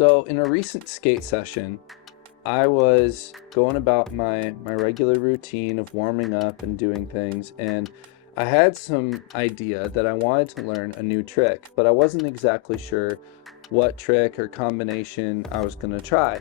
So in a recent skate session, I was going about my regular routine of warming up and doing things, and I had some idea that I wanted to learn a new trick, but I wasn't exactly sure what trick or combination I was going to try.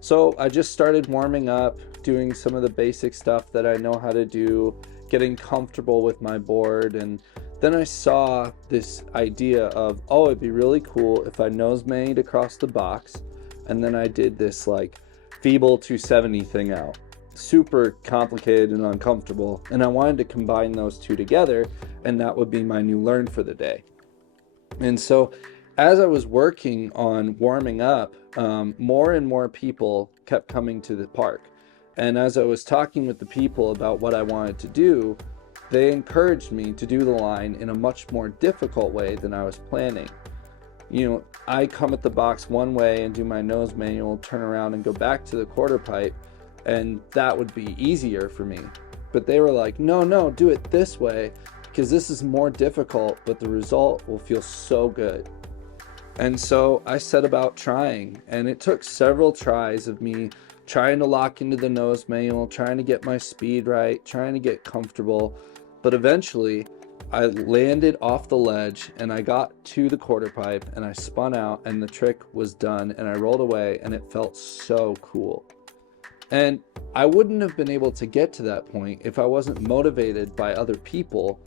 So I just started warming up, doing some of the basic stuff that I know how to do, getting comfortable with my board, and then I saw this idea of, oh, it'd be really cool if I nose maned across the box, and then I did this like feeble 270 thing out. Super complicated and uncomfortable, and I wanted to combine those two together, and that would be my new learn for the day. And so, as I was working on warming up, more and more people kept coming to the park. And as I was talking with the people about what I wanted to do, they encouraged me to do the line in a much more difficult way than I was planning. I come at the box one way and do my nose manual, turn around and go back to the quarter pipe, and that would be easier for me. But they were like, no, do it this way because this is more difficult, but the result will feel so good. And so I set about trying, and it took several tries of me trying to lock into the nose manual, trying to get my speed right, trying to get comfortable. But eventually, I landed off the ledge and I got to the quarter pipe and I spun out and the trick was done and I rolled away and it felt so cool. And I wouldn't have been able to get to that point if I wasn't motivated by other people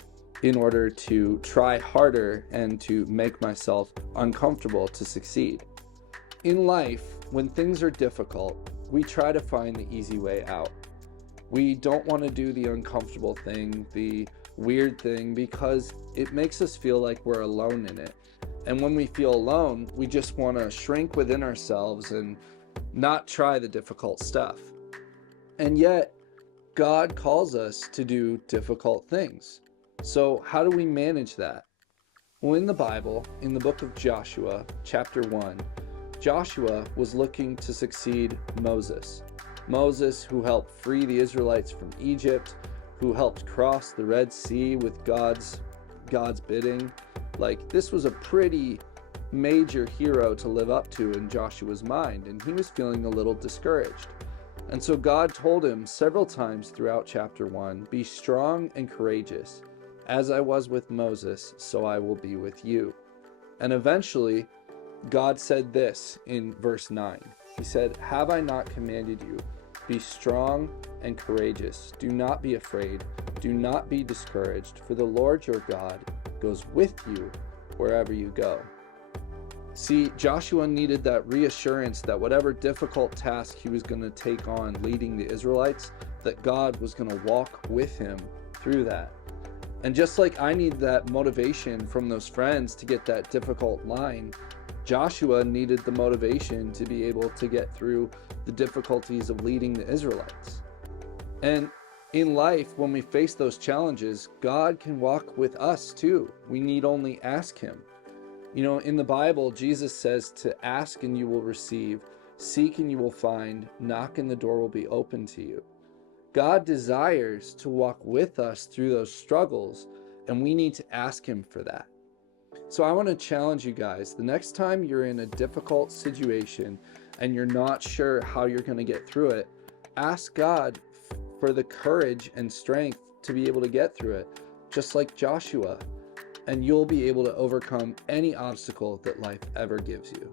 in order to try harder and to make myself uncomfortable to succeed. In life, when things are difficult, we try to find the easy way out. We don't want to do the uncomfortable thing, the weird thing, because it makes us feel like we're alone in it. And when we feel alone, we just want to shrink within ourselves and not try the difficult stuff. And yet, God calls us to do difficult things. So how do we manage that? Well, in the Bible, in the book of Joshua, chapter 1, Joshua was looking to succeed Moses. Moses, who helped free the Israelites from Egypt, who helped cross the Red Sea with God's bidding. Like, this was a pretty major hero to live up to in Joshua's mind, and he was feeling a little discouraged. And so God told him several times throughout chapter 1, be strong and courageous. As I was with Moses, so I will be with you. And eventually, God said this in verse 9. He said, have I not commanded you? Be strong and courageous. Do not be afraid. Do not be discouraged, for the Lord your God goes with you wherever you go. See, Joshua needed that reassurance that whatever difficult task he was going to take on leading the Israelites, that God was going to walk with him through that. And just like I need that motivation from those friends to get that difficult line, Joshua needed the motivation to be able to get through the difficulties of leading the Israelites. And in life, when we face those challenges, God can walk with us too. We need only ask him. In the Bible, Jesus says to ask and you will receive, seek and you will find, knock and the door will be open to you. God desires to walk with us through those struggles, and we need to ask him for that. So I want to challenge you guys, the next time you're in a difficult situation and you're not sure how you're going to get through it, ask God for the courage and strength to be able to get through it, just like Joshua, and you'll be able to overcome any obstacle that life ever gives you.